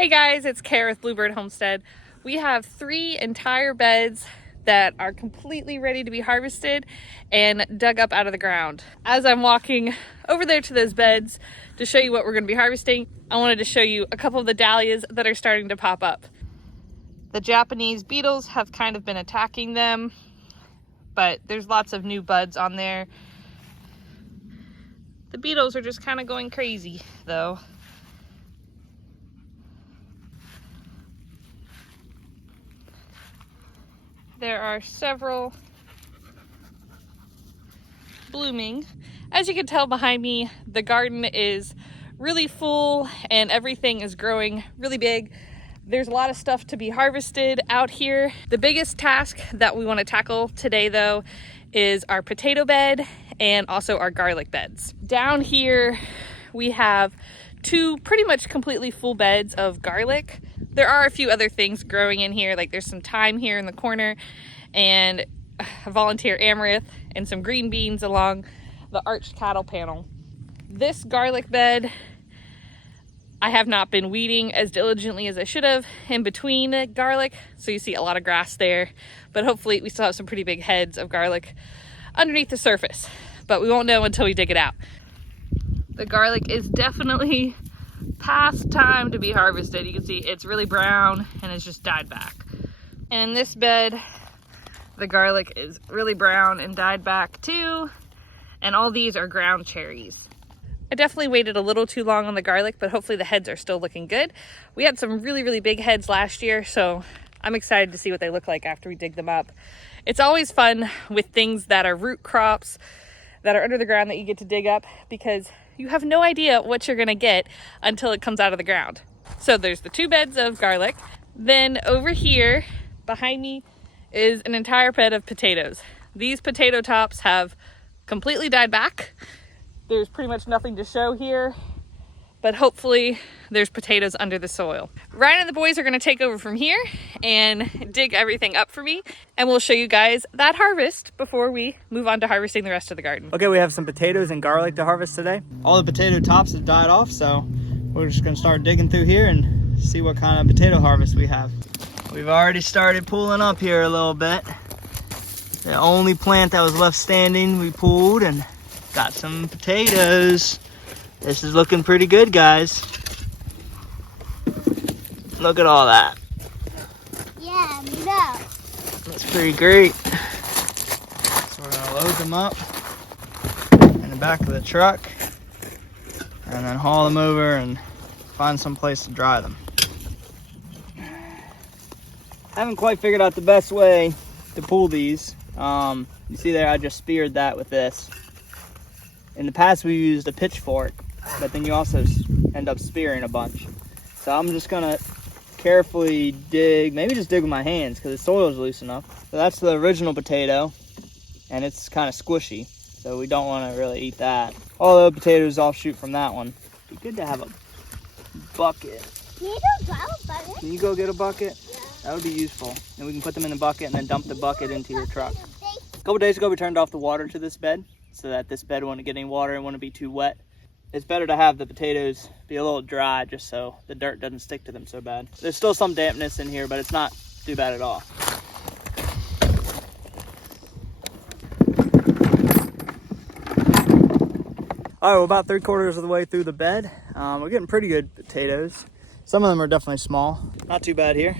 Hey guys, it's Cara with BlueBird Homestead. We have 3 entire beds that are completely ready to be harvested and dug up out of the ground. As I'm walking over there to those beds to show you what we're going to be harvesting, I wanted to show you a couple of the dahlias that are starting to pop up. The Japanese beetles have kind of been attacking them, but there's lots of new buds on there. The beetles are just kind of going crazy though. There are several blooming. As you can tell behind me, the garden is really full and everything is growing really big. There's a lot of stuff to be harvested out here. The biggest task that we want to tackle today though is our potato bed and also our garlic beds. Down here we have 2 pretty much completely full beds of garlic. There are a few other things growing in here, like there's some thyme here in the corner and a volunteer amaranth and some green beans along the arched cattle panel. This garlic bed, I have not been weeding as diligently as I should have in between garlic, so you see a lot of grass there, but hopefully we still have some pretty big heads of garlic underneath the surface, but we won't know until we dig it out. The garlic is definitely past time to be harvested. You can see it's really brown and it's just died back. And in this bed, the garlic is really brown and died back too. And all these are ground cherries. I definitely waited a little too long on the garlic, but hopefully the heads are still looking good. We had some really big heads last year, so I'm excited to see what they look like after we dig them up. It's always fun with things that are root crops that are under the ground that you get to dig up, because you have no idea what you're gonna get until it comes out of the ground. So there's the 2 beds of garlic. Then over here behind me is an entire bed of potatoes. These potato tops have completely died back. There's pretty much nothing to show here, but hopefully there's potatoes under the soil. Ryan and the boys are gonna take over from here and dig everything up for me, and we'll show you guys that harvest before we move on to harvesting the rest of the garden. Okay, we have some potatoes and garlic to harvest today. All the potato tops have died off, so we're just gonna start digging through here and see what kind of potato harvest we have. We've already started pulling up here a little bit. The only plant that was left standing, we pulled and got some potatoes. This is looking pretty good, guys. Look at all that. Yeah, no. That's pretty great. So we're gonna load them up in the back of the truck and then haul them over and find some place to dry them. Haven't quite figured out the best way to pull these. You see there, I just speared that with this. In the past we used a pitchfork, but then you also end up spearing a bunch. So I'm just gonna carefully dig, maybe just dig with my hands because the soil is loose enough. So that's the original potato, and it's kind of squishy, so we don't want to really eat that. All the potatoes offshoot from that one. It'd be good to have a bucket. Can you go get a bucket? Yeah. That would be useful. And we can put them in the bucket and then dump the bucket into your truck. A couple days ago we turned off the water to this bed so that this bed wouldn't get any water and wouldn't be too wet. It's better to have the potatoes be a little dry just so the dirt doesn't stick to them so bad. There's still some dampness in here, but it's not too bad at all. All right, we're about 3/4 of the way through the bed. We're getting pretty good potatoes. Some of them are definitely small. Not too bad here.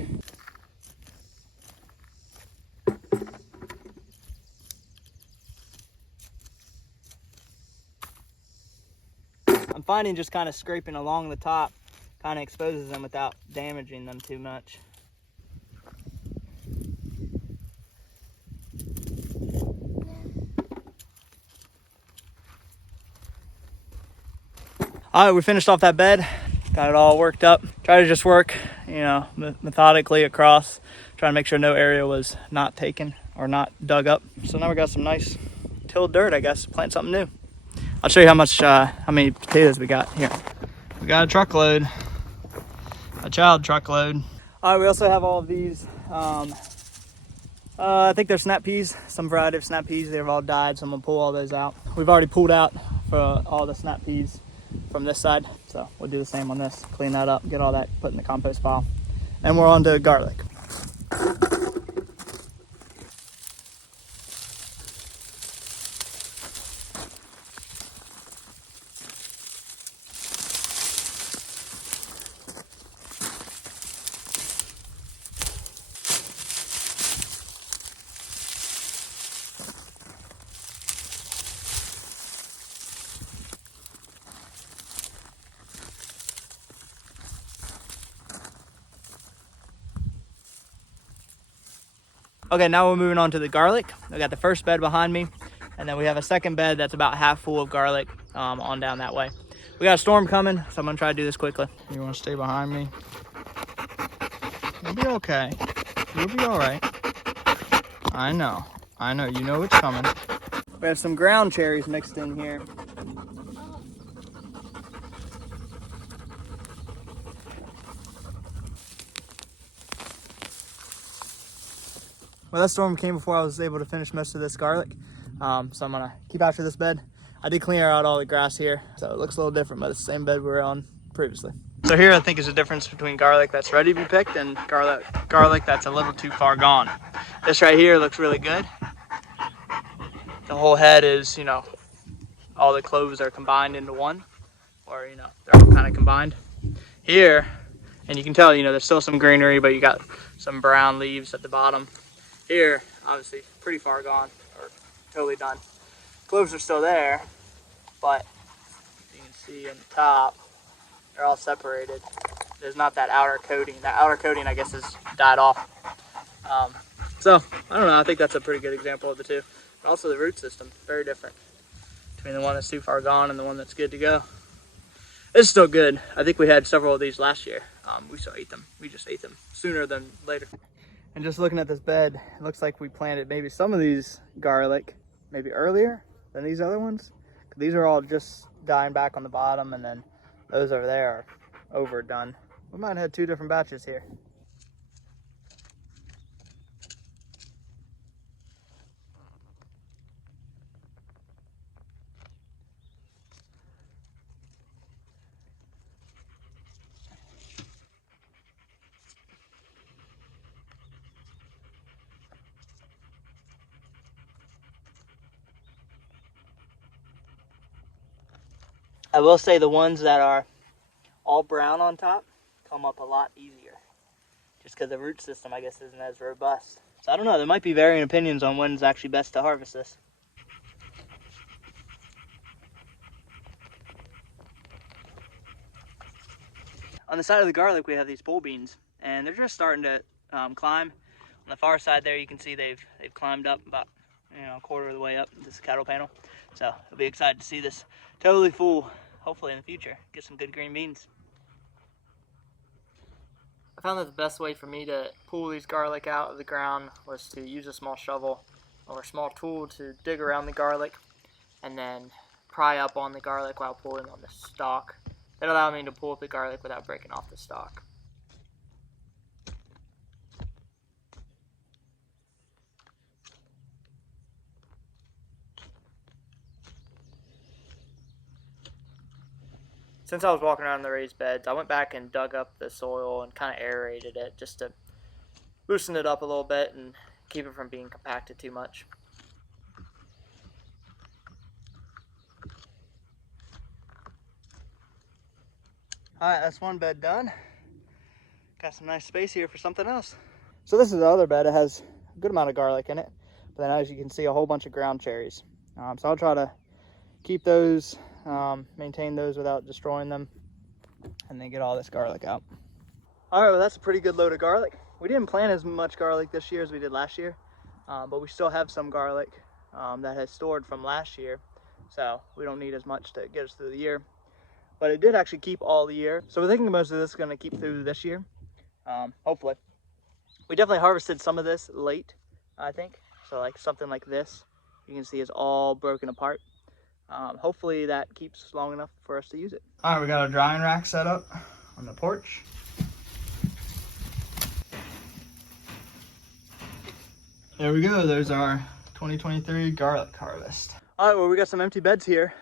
I'm finding just kind of scraping along the top kind of exposes them without damaging them too much. All right, we finished off that bed. Got it all worked up. Try to just work, methodically across, trying to make sure no area was not taken or not dug up. So now we got some nice tilled dirt, I guess, plant something new. I'll show you how many potatoes we got here. We got a truckload, a child truckload. All right, we also have all of these. I think they're snap peas, some variety of snap peas. They've all died, so I'm gonna pull all those out. We've already pulled out for all the snap peas. from this side. So we'll do the same on this, clean that up, get all that put in the compost pile. And we're on to garlic. Okay, now we're moving on to the garlic. I got the first bed behind me, and then we have a second bed that's about half full of garlic on down that way. We got a storm coming, so I'm gonna try to do this quickly. You wanna stay behind me? You'll be okay. You'll be all right. I know, you know it's coming. We have some ground cherries mixed in here. Well, that storm came before I was able to finish most of this garlic. So I'm gonna keep after this bed. I did clear out all the grass here, so it looks a little different, but it's the same bed we were on previously. So here I think is the difference between garlic that's ready to be picked and garlic that's a little too far gone. This right here looks really good. The whole head is, you know, all the cloves are combined into one, or, you know, they're all kind of combined. Here, and you can tell, you know, there's still some greenery, but you got some brown leaves at the bottom. Here, obviously, pretty far gone, or totally done. Cloves are still there, but you can see in the top, they're all separated. There's not that outer coating. That outer coating, I guess, has died off. So, I don't know, I think that's a pretty good example of the two. But also the root system, very different between the one that's too far gone and the one that's good to go. It's still good. I think we had several of these last year. We still ate them. We just ate them sooner than later. And just looking at this bed, it looks like we planted maybe some of these garlic maybe earlier than these other ones. These are all just dying back on the bottom, and then those over there are overdone. We might have had two different batches here. I will say the ones that are all brown on top come up a lot easier, just because the root system, I guess, isn't as robust. So I don't know, there might be varying opinions on when's actually best to harvest this. On the side of the garlic, we have these pole beans, and they're just starting to climb. On the far side there, you can see they've climbed up about, you know, a quarter of the way up this cattle panel. So I'll be excited to see this totally full, hopefully in the future. Get some good green beans. I found that the best way for me to pull these garlic out of the ground was to use a small shovel or a small tool to dig around the garlic and then pry up on the garlic while pulling on the stalk. That allowed me to pull up the garlic without breaking off the stalk. Since I was walking around the raised beds, I went back and dug up the soil and kind of aerated it just to loosen it up a little bit and keep it from being compacted too much. Alright, that's one bed done. Got some nice space here for something else. So this is the other bed. It has a good amount of garlic in it, but then as you can see, a whole bunch of ground cherries. So I'll try to keep those, maintain those without destroying them, and then get all this garlic out. All right, well, that's a pretty good load of garlic. We didn't plant as much garlic this year as we did last year, but we still have some garlic that has stored from last year, so we don't need as much to get us through the year. But it did actually keep all the year, so we're thinking most of this is going to keep through this year, hopefully. We definitely harvested some of this late, I think, so like something like this, you can see is all broken apart. Hopefully that keeps long enough for us to use it. All right, we got a drying rack set up on the porch. There we go, there's our 2023 garlic harvest. All right, well, we got some empty beds here.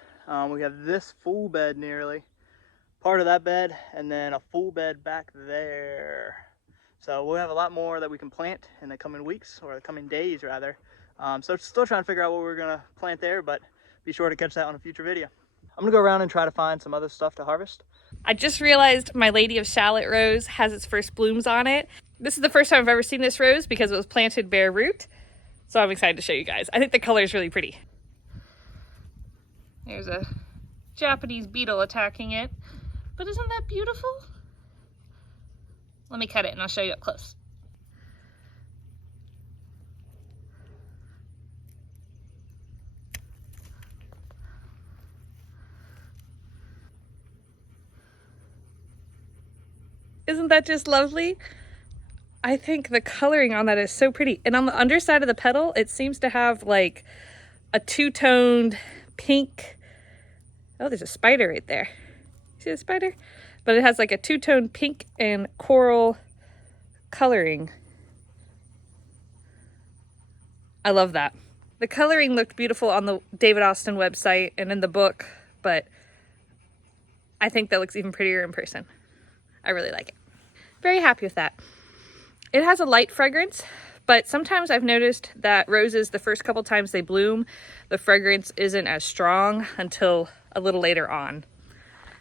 We have this full bed nearly, part of that bed, and then a full bed back there. So we'll have a lot more that we can plant in the coming weeks, or the coming days rather. So still trying to figure out what we're gonna plant there, but be sure to catch that on a future video. I'm gonna go around and try to find some other stuff to harvest. I just realized my Lady of Shallot rose has its first blooms on it. This is the first time I've ever seen this rose because it was planted bare root. So I'm excited to show you guys. I think the color is really pretty. There's a Japanese beetle attacking it. But isn't that beautiful? Let me cut it and I'll show you up close. Isn't that just lovely? I think the coloring on that is so pretty. And on the underside of the petal, it seems to have like a two-toned pink. Oh, there's a spider right there. See the spider? But it has like a two-toned pink and coral coloring. I love that. The coloring looked beautiful on the David Austin website and in the book, but I think that looks even prettier in person. I really like it. Very happy with that. It has a light fragrance, but sometimes I've noticed that roses, the first couple times they bloom, the fragrance isn't as strong until a little later on.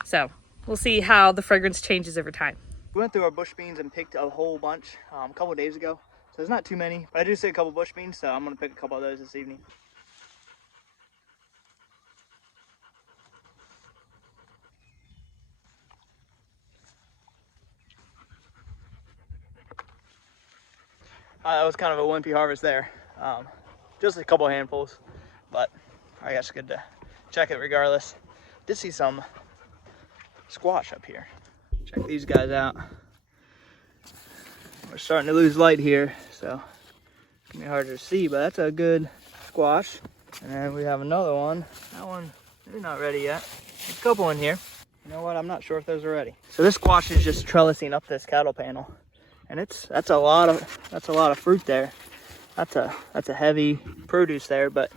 So we'll see how the fragrance changes over time. We went through our bush beans and picked a whole bunch a couple of days ago. So there's not too many, but I do see a couple bush beans, so I'm gonna pick a couple of those this evening. That was kind of a wimpy harvest there. Just a couple handfuls, but I guess good to check it regardless. Did see some squash up here. Check these guys out. We're starting to lose light here, so it's gonna be harder to see, but that's a good squash. And then we have another one. That one, they're not ready yet. There's a couple in here. You know what? I'm not sure if those are ready. So this squash is just trellising up this cattle panel. And that's a lot of fruit there. That's a heavy produce there, but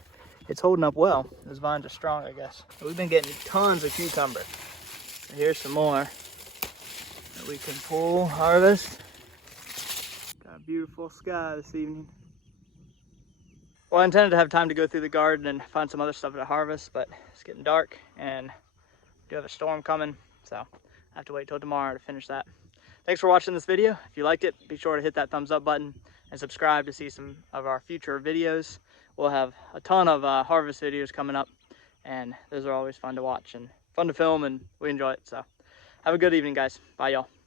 it's holding up well. Those vines are strong, I guess. We've been getting tons of cucumber. So here's some more that we can pull, harvest. Got a beautiful sky this evening. Well, I intended to have time to go through the garden and find some other stuff to harvest, but it's getting dark and we do have a storm coming, so I have to wait till tomorrow to finish that. Thanks for watching this video. If you liked it, be sure to hit that thumbs up button and subscribe to see some of our future videos. We'll have a ton of harvest videos coming up, and those are always fun to watch and fun to film, and we enjoy it. So have a good evening, guys. Bye, y'all.